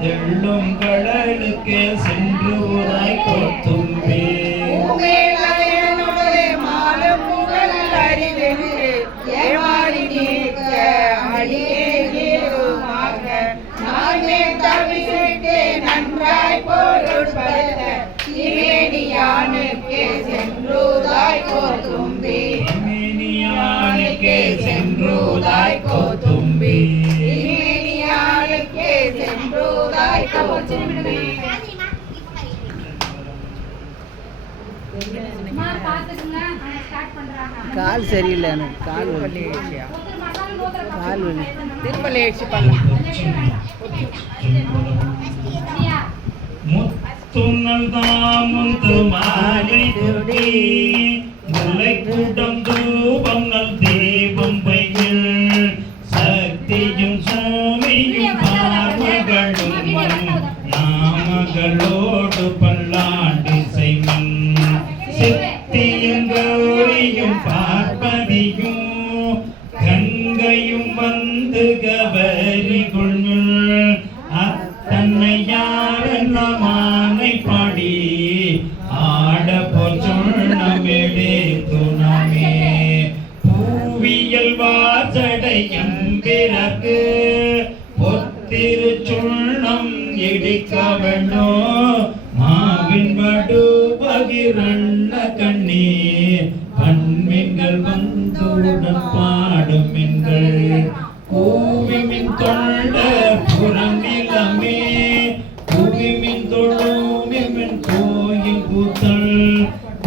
தெள்ளும் கடலுக்கு சென்று ஊராய் கோத்தும்பி நன்றாய் பொருட்படுத்த இமேனியானுக்கே சென்றுதாய் கோத்தும்பி இமேனியானுக்கே சென்றுதாய் கோத்தும்பி இமேனியானுக்கே சென்றுதாய் கோத்தும்பி. கால் சரியில்லை எனக்கு கால் வலி திருப்பலி ஏற்றி முத்துங்கள் தாமுந்து மாலை துடி முல்லை கூட்டம் தூபங்கள் தீபம் பையில் சக்தியும் சோமியும் பார்மகளும் நாமகளோடு பல்லாண்டு செய்மன் சித்தியும் கௌரியும் பார்ப்பதியும் கங்கையும் வந்து கவரி கொள்ளுள் அத்தன்னை யாரெல்லாம் ஆனை பாடி ஆட பொற்சொன்னமிடே துணமே பூவியல் வாசடை எம்பிறகு பொத்திரு சுண்ணம் இடிக்க வேண்டோ மாவின் வடு பகிரண்ண கண்ணீர் பண்மீன்கள் வந்துடன் பாடும் மீன்கள் கூவிமின் தொண்ட புறநிலமே கூவிமின் தொழுமின் கோயில் கூத்தல்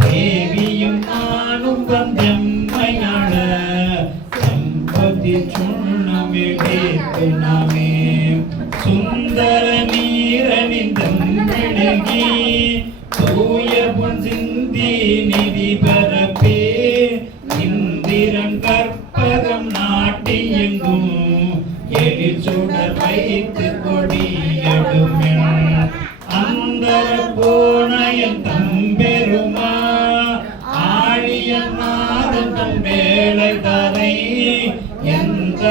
தேவியும் நானும் வந்தெம்மையாள சம்பதி சுண்ணமிடே துணமே சுந்தர நீரணிந்தெம்பிழகி தூய பொன் சிந்தி நிதி பரப்பே இந்திரன் கற்பகம் நாட்டி எங்கும் எழில் சுடர் வைத்து கொடியடுமின் அந்தர போனயன் தம்பெருமா ஆழியன் நாதன் தம்பேளை தரை எந்த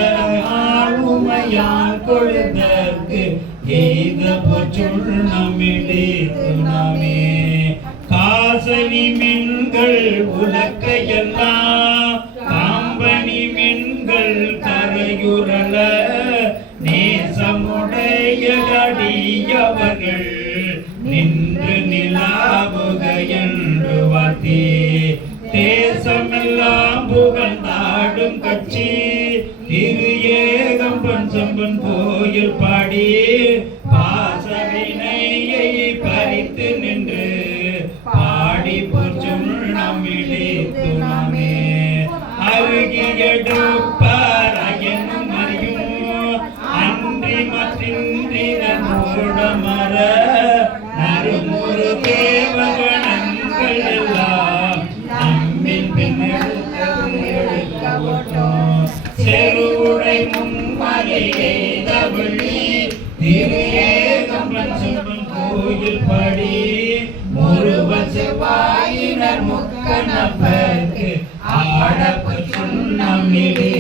ஆளுமையால் கொழுதற்கு எய்த பொற்சுண்ணமிடே துணமே காசனி மீன்கள் உலக்கையெல்லாம் காம்பனி மீன்கள் கரையுரல நேசமுடைய கடியவர்கள் நின்று நிலாவுக என்று வார்த்தே தேசமெல்லாம் புகழ்ந்தாடும் கட்சி திரு ஏகம் பஞ்சம்பன் கோயில் பாடி பாசவினையை பறித்து நின்று பாடி பொற்சுண்ணமிடே துணமே அருகியெடுப்பார் அயனும் அறியும் அன்றி மற்றிந்திரனோட மர நறுமுறு தேவகணங்கள் எல்லாம் நம்மின் பின்னெடுத்தோம் செருவுடை முன்மலை எய்தவழி திரு ஏகம் பஞ்சம்பன் கோயில் படி முருவன் செவ்வாயினர் முக்கணப்பர்க்கு ஆடப்பு சுண்ணமிடே